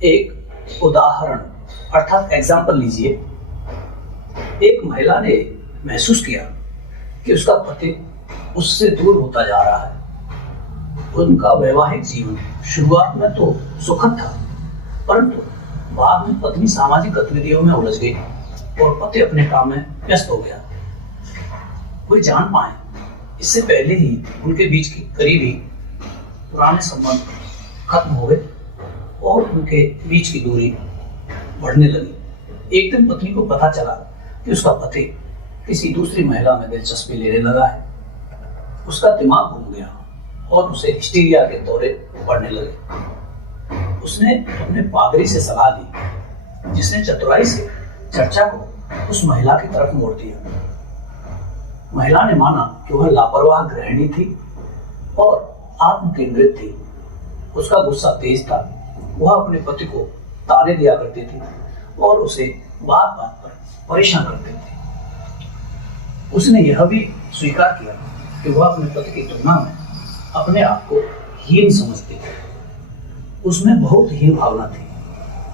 एक उदाहरण अर्थात एग्जाम्पल लीजिए। एक महिला ने महसूस किया कि उसका पति उससे दूर होता जा रहा है। उनका वैवाहिक जीवन शुरुआत में तो सुखद था, परंतु बाद में पत्नी सामाजिक गतिविधियों में उलझ गई और पति अपने काम में व्यस्त हो गया। वे जान पाए इससे पहले ही उनके बीच की करीबी पुराने संबंध खत्म हो गए और उनके बीच की दूरी बढ़ने लगी। एक दिन पत्नी को पता चला कि उसका पति किसी दूसरी महिला में दिलचस्पी लेने लगा है। उसका दिमाग घूम गया और उसे हिस्टीरिया के दौरे पड़ने लगे। उसने अपने पादरी से सलाह दी, जिसने चतुराई से चर्चा को उस महिला की तरफ मोड़ दिया। महिला ने माना कि वह लापरवाह गृहिणी थी और आत्म केंद्रित थी। उसका गुस्सा तेज था। वह अपने पति को ताने दिया करती थी और उसे बात बात पर परेशान करती थी। उसने यह भी स्वीकार किया कि वह अपने पति की तुलना में अपने आप को हीन समझती थी। उसमें बहुत हीन भावना थी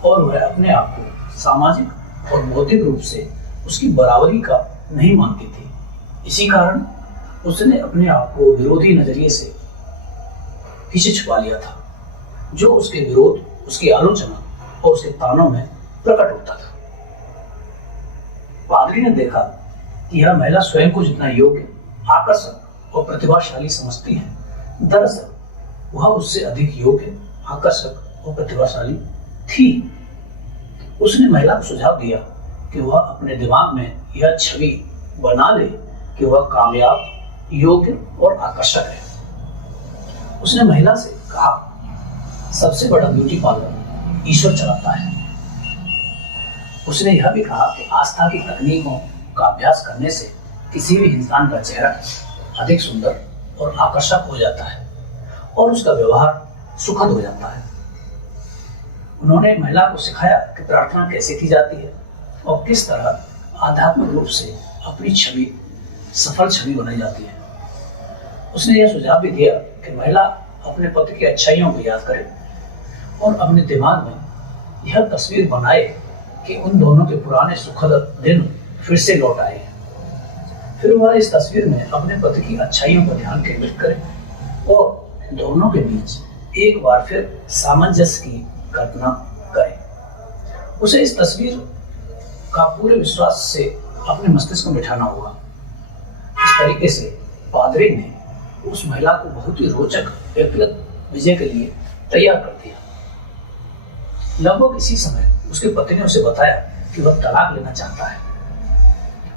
और वह अपने आप को सामाजिक और बौद्धिक रूप से उसकी बराबरी का नहीं मानती थी। इसी कारण उसने अपने आप को विरोधी नजरिए से पीछे छुपा लिया था, जो उसके विरोध, उसकी आलोचना और उसके तानों में प्रकट होता था। पादरी ने देखा कि यह महिला स्वयं को जितना योग्य, आकर्षक और प्रतिभाशाली समझती है, दरअसल वह उससे अधिक योग्य, आकर्षक और प्रतिभाशाली थी। उसने महिला को सुझाव दिया कि वह अपने दिमाग में यह छवि बना ले कि वह कामयाब, योग्य और आकर्षक है। उसने महिला से कहा, सबसे बड़ा ब्यूटी पार्लर ईश्वर चलाता है। उसने यह भी कहा कि आस्था की तकनीकों का अभ्यास करने से किसी भी इंसान का चेहरा अधिक सुंदर और आकर्षक हो जाता है और उसका व्यवहार सुखद हो जाता है। उन्होंने महिला को सिखाया कि प्रार्थना कैसे की जाती है और किस तरह आध्यात्मिक रूप से अपनी छवि, सफल छवि बनाई जाती है। उसने यह सुझाव भी दिया कि महिला अपने पति की अच्छाइयों को याद करे और अपने दिमाग में यह तस्वीर बनाए कि उन दोनों के पुराने सुखद दिन फिर से लौट आए। फिर वह इस तस्वीर में अपने पति की अच्छाइयों पर ध्यान केंद्रित करे और दोनों के बीच एक बार फिर सामंजस्य की कल्पना करे। उसे इस तस्वीर का पूरे विश्वास से अपने मस्तिष्क में बिठाना होगा। इस तरीके से पादरी ने उस महिला को बहुत ही रोचक व्यक्तिगत विजय के लिए तैयार कर दिया। लगभग इसी समय उसके पति ने उसे बताया कि वह तलाक लेना चाहता है।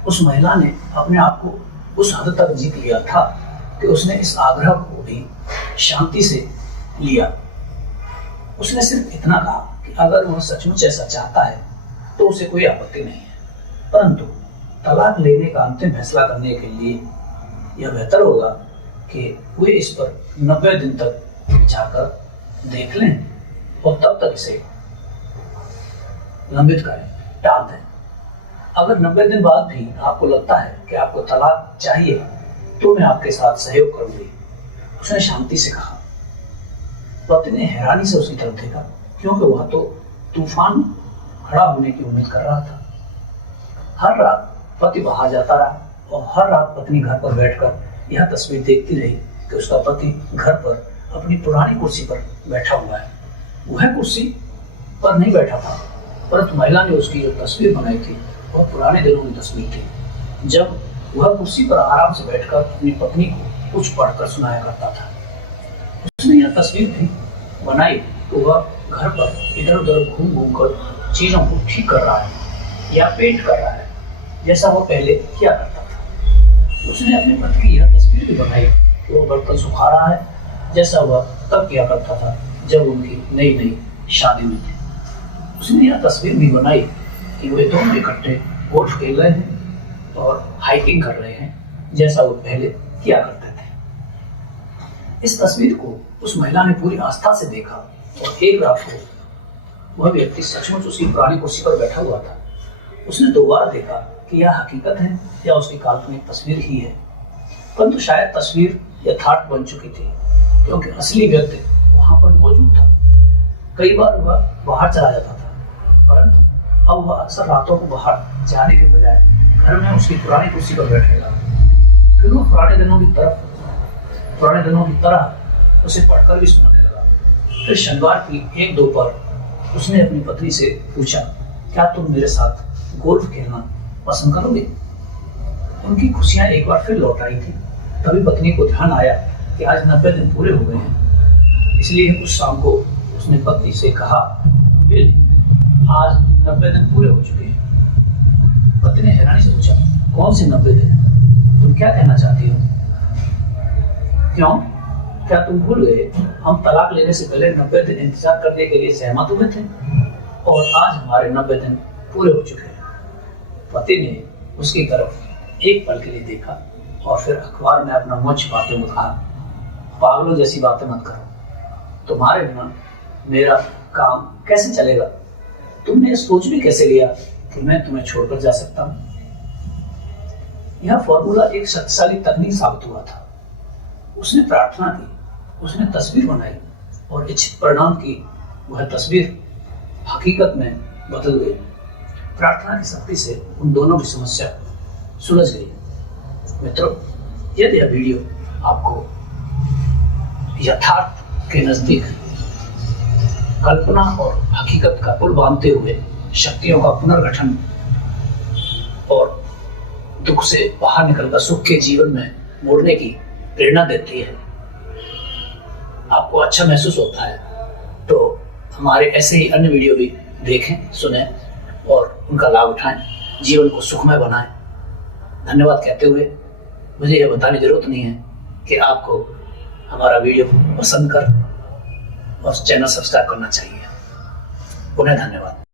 उस महिला ने अपने आप को उस हद तक जीत लिया था कि उसने इस आग्रह को भी शांति से लिया। उसने सिर्फ इतना कहा कि अगर वह सचमुच ऐसा चाहता है तो उसे कोई आपत्ति नहीं है, परंतु तलाक लेने का अंतिम फैसला करने के लिए यह बेहतर होगा कि वे इस पर 90 दिन तक विचार कर देख लें और तब तक इसे लंबित करें, टाल दें। अगर 90 दिन बाद भी आपको लगता है कि आपको तलाक चाहिए तो मैं आपके साथ सहयोग करूंगी, उसने शांति से कहा। पति ने हैरानी से उसकी तरफ देखा, क्योंकि वह तो तूफान खड़ा होने की उम्मीद कर रहा था। हर रात पति बाहर जाता रहा और हर रात पत्नी घर पर बैठकर यह तस्वीर देखती रही कि उसका पति घर पर अपनी पुरानी कुर्सी पर बैठा हुआ है। वह कुर्सी पर नहीं बैठा था, परंतु महिला ने उसकी जो तस्वीर बनाई थी वह पुराने दिनों की तस्वीर थी, जब वह कुर्सी पर आराम से बैठकर अपनी पत्नी को कुछ पढ़कर सुनाया करता था। उसने यह तस्वीर भी बनाई तो वह घर पर इधर उधर घूम घूम कर चीजों को ठीक कर रहा है या पेंट कर रहा है, जैसा वह पहले किया करता था। उसने अपने पति की यह तस्वीर भी बनाई कि वह बर्तन सुखा रहा है, जैसा वह तब किया करता था जब उनकी नई नई शादी में थी। उसने यह तस्वीर भी बनाई कि वे दोनों इकट्ठे गोल्फ खेल रहे हैं और हाइकिंग कर रहे हैं, जैसा वो पहले किया करते थे। इस तस्वीर को उस महिला ने पूरी आस्था से देखा और एक रात को वह व्यक्ति सचमुच उसकी पुरानी कुर्सी पर बैठा हुआ था। उसने दोबारा देखा कि यह हकीकत है या उसकी काल्पनिक तस्वीर ही है, परंतु शायद तस्वीर यथार्थ बन चुकी थी, क्योंकि असली व्यक्ति वहां पर मौजूद था। कई बार वह बाहर चला जाता था, परंतु अब वह अक्सर रातों को बाहर जाने के बजाय घर में उसकी पुरानी कुर्सी पर बैठने लगा। फिर वह पुराने दिनों की तरह उसे पढ़कर भी सुनाने लगा। फिर शनिवार की 1-2 पर उसने अपनी पत्नी से पूछा, क्या तुम मेरे साथ गोल्फ खेलना पसंद करोगे? उनकी खुशियां एक बार फिर लौट आई थी। तभी पत्नी को ध्यान आया कि आज 90 दिन पूरे हो गए हैं। इसलिए उस शाम को उसने पत्नी से कहा, बिल, आज 90 दिन पूरे हो चुके हैं। पत्नी ने हैरानी से पूछा, कौन से 90 दिन? तुम क्या कहना चाहती हो? क्यों, क्या तुम भूल गए हम तलाक लेने से पहले 90 दिन इंतजार करने के लिए सहमत हुए थे और आज हमारे 90 दिन पूरे हो चुके हैं। पति ने उसकी तरफ एक पल के लिए देखा और फिर अखबार में अपना मुंह छिपाते हुए कहा, पागलों जैसी बातें मत करो। तुम्हारे बिना मेरा काम कैसे चलेगा? तुमने सोच भी कैसे लिया कि मैं तुम्हें छोड़कर जा सकता हूँ? यह फॉर्मूला एक शक्तिशाली तकनीक साबित हुआ था। उसने प्रार्थना की, उसने तस्वीर बनाई और इच्छित परिणाम की वह तस्वीर हकीकत में बदल गई। प्रार्थना की शक्ति से उन दोनों की समस्या सुलझ गई। मित्रों, यदि यह वीडियो आपको यथार्थ के नजदीक कल्पना और हकीकत का पुल बांधते हुए शक्तियों का पुनर्गठन और दुख से बाहर निकलकर सुख के जीवन में मोड़ने की प्रेरणा देती है, आपको अच्छा महसूस होता है, तो हमारे ऐसे ही अन्य वीडियो भी देखें, सुनें और उनका लाभ उठाएं, जीवन को सुखमय बनाएं। धन्यवाद कहते हुए मुझे यह बताने की जरूरत नहीं है कि आपको हमारा वीडियो पसंद कर और चैनल सब्सक्राइब करना चाहिए। पुनः धन्यवाद।